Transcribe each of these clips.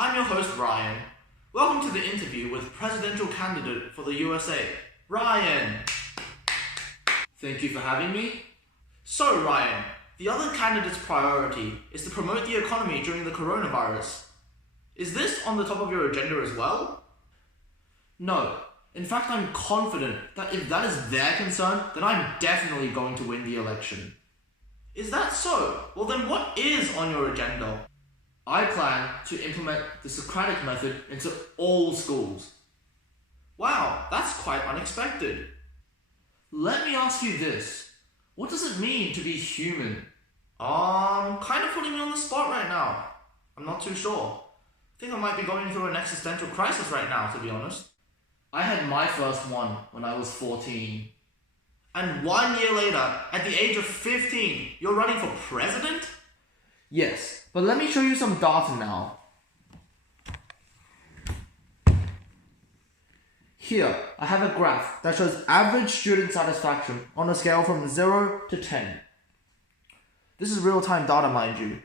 I'm your host, Ryan. Welcome to the interview with presidential candidate for the USA, Ryan. Thank you for having me. So, Ryan, the other candidate's priority is to promote the economy during the coronavirus. Is this on the top of your agenda as well? No. In fact, I'm confident that if that is their concern, then I'm definitely going to win the election. Is that so? Well then what is on your agenda? I plan to implement the Socratic Method into all schools. Wow, that's quite unexpected. Let me ask you this. What does it mean to be human? Kind of putting me on the spot right now. I'm not too sure. I think I might be going through an existential crisis right now, to be honest. I had my first one when I was 14. And 1 year later, at the age of 15, you're running for president? Yes, but let me show you some data now. Here, I have a graph that shows average student satisfaction on a scale from 0 to 10. This is real-time data, mind you.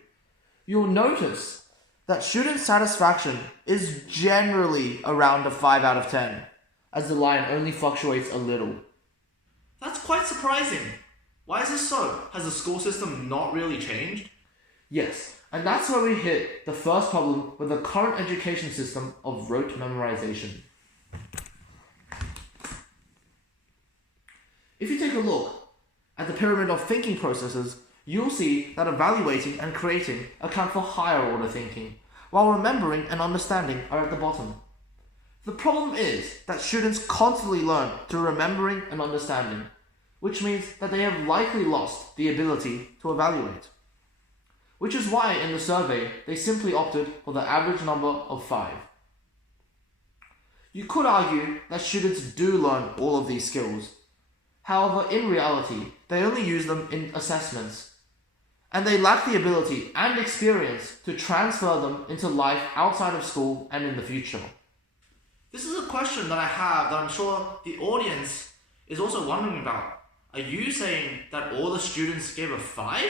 You'll notice that student satisfaction is generally around a 5 out of 10, as the line only fluctuates a little. That's quite surprising. Why is this so? Has the school system not really changed? Yes, and that's where we hit the first problem with the current education system of rote memorization. If you take a look at the pyramid of thinking processes, you'll see that evaluating and creating account for higher order thinking, while remembering and understanding are at the bottom. The problem is that students constantly learn through remembering and understanding, which means that they have likely lost the ability to evaluate. Which is why in the survey, they simply opted for the average number of 5. You could argue that students do learn all of these skills. However, in reality, they only use them in assessments, and they lack the ability and experience to transfer them into life outside of school and in the future. This is a question that I have that I'm sure the audience is also wondering about. Are you saying that all the students gave a 5?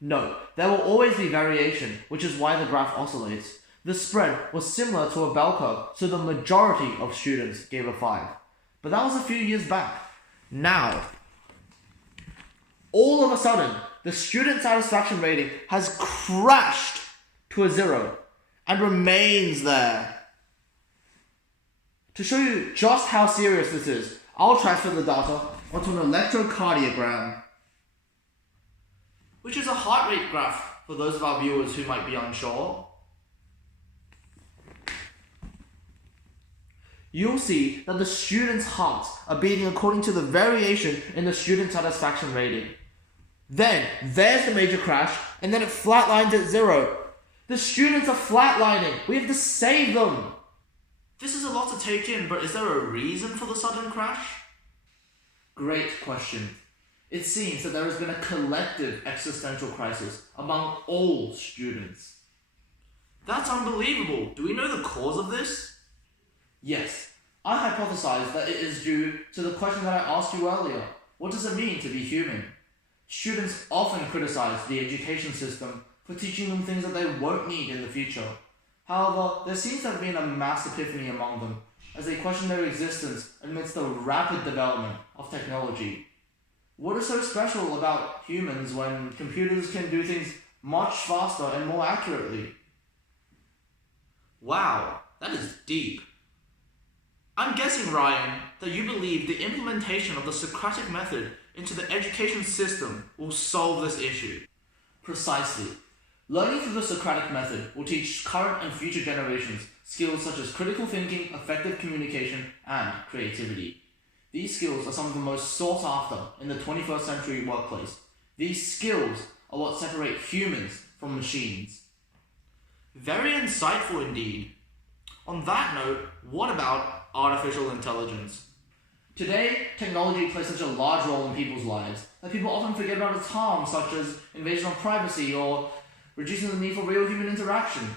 No, there will always be variation, which is why the graph oscillates. The spread was similar to a bell curve, so the majority of students gave a 5. But that was a few years back. Now, all of a sudden, the student satisfaction rating has crashed to a 0 and remains there. To show you just how serious this is, I'll transfer the data onto an electrocardiogram, which is a heart rate graph for those of our viewers who might be unsure. You'll see that the students' hearts are beating according to the variation in the student satisfaction rating. Then, there's the major crash, and then it flatlines at 0. The students are flatlining. We have to save them. This is a lot to take in, but is there a reason for the sudden crash? Great question. It seems that there has been a collective existential crisis among all students. That's unbelievable. Do we know the cause of this? Yes, I hypothesize that it is due to the question that I asked you earlier. What does it mean to be human? Students often criticize the education system for teaching them things that they won't need in the future. However, there seems to have been a mass epiphany among them as they question their existence amidst the rapid development of technology. What is so special about humans when computers can do things much faster and more accurately? Wow, that is deep. I'm guessing, Ryan, that you believe the implementation of the Socratic Method into the education system will solve this issue. Precisely. Learning through the Socratic Method will teach current and future generations skills such as critical thinking, effective communication, and creativity. These skills are some of the most sought after in the 21st century workplace. These skills are what separate humans from machines. Very insightful indeed. On that note, what about artificial intelligence? Today, technology plays such a large role in people's lives that people often forget about its harms, such as invasion of privacy or reducing the need for real human interaction.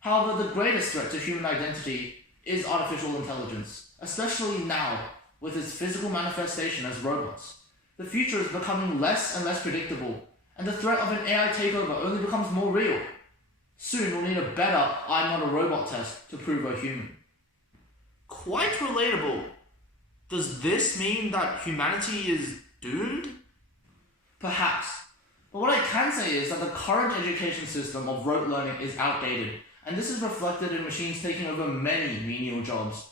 However, the greatest threat to human identity is artificial intelligence, especially now with its physical manifestation as robots. The future is becoming less and less predictable, and the threat of an AI takeover only becomes more real. Soon we'll need a better I'm not a robot test to prove we're human. Quite relatable. Does this mean that humanity is doomed? Perhaps. But what I can say is that the current education system of rote learning is outdated, and this is reflected in machines taking over many menial jobs.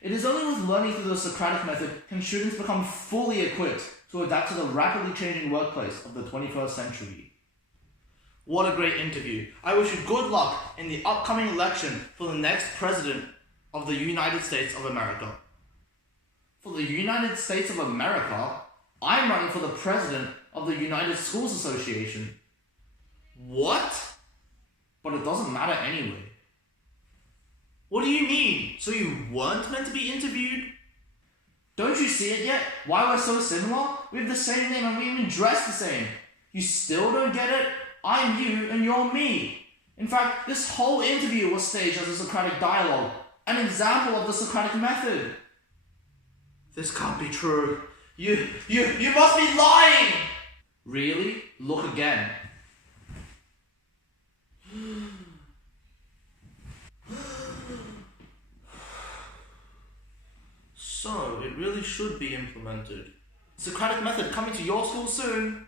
It is only with learning through the Socratic Method can students become fully equipped to adapt to the rapidly changing workplace of the 21st century. What a great interview. I wish you good luck in the upcoming election for the next president of the United States of America. For the United States of America, I'm running for the president of the United Schools Association. What? But it doesn't matter anyway. What do you mean? So you weren't meant to be interviewed? Don't you see it yet? Why we're so similar? We have the same name and we even dress the same. You still don't get it? I'm you and you're me. In fact, this whole interview was staged as a Socratic dialogue, an example of the Socratic Method. This can't be true. You must be lying! Really? Look again. So, it really should be implemented. Socratic Method coming to your school soon.